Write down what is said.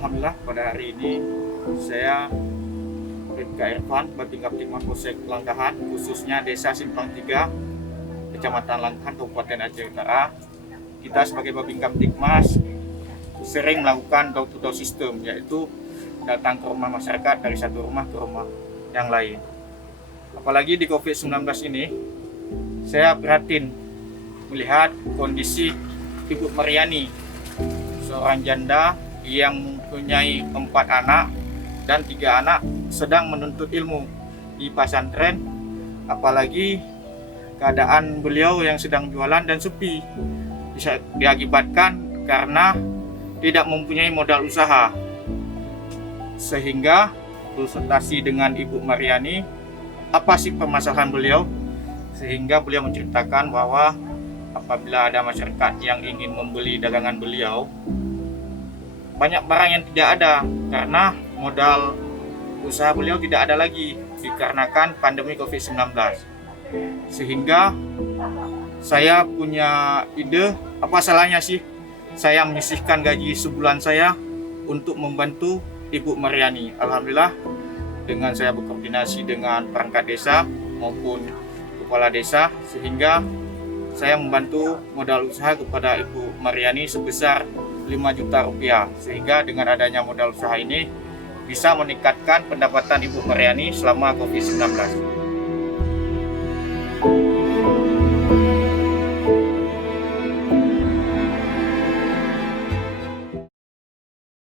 Alhamdulillah pada hari ini saya Bribka Irfan, Babin Kaptipmas Polsek Langkahan, khususnya Desa Simpang 3, Kecamatan Langkahan, Kabupaten Aceh Utara. Kita sebagai Babin Kaptipmas sering melakukan door-to-door system, yaitu datang ke rumah masyarakat dari satu rumah ke rumah yang lain. Apalagi di COVID-19 ini, saya prihatin melihat kondisi Ibu Mariani, seorang janda yang mempunyai 4 anak dan 3 anak sedang menuntut ilmu di pesantren. Apalagi keadaan beliau yang sedang jualan dan sepi, bisa diakibatkan karena tidak mempunyai modal usaha. Sehingga konsultasi dengan Ibu Mariani, apa sih permasalahan beliau, sehingga beliau menceritakan bahwa apabila ada masyarakat yang ingin membeli dagangan beliau, banyak barang yang tidak ada karena modal usaha beliau tidak ada lagi dikarenakan pandemi COVID-19. Sehingga saya punya ide, apa salahnya sih saya menyisihkan gaji sebulan saya untuk membantu Ibu Mariani. Alhamdulillah, dengan saya berkoordinasi dengan perangkat desa maupun kepala desa, sehingga saya membantu modal usaha kepada Ibu Mariani sebesar 5 juta rupiah, sehingga dengan adanya modal usaha ini bisa meningkatkan pendapatan Ibu Mariani selama COVID-19.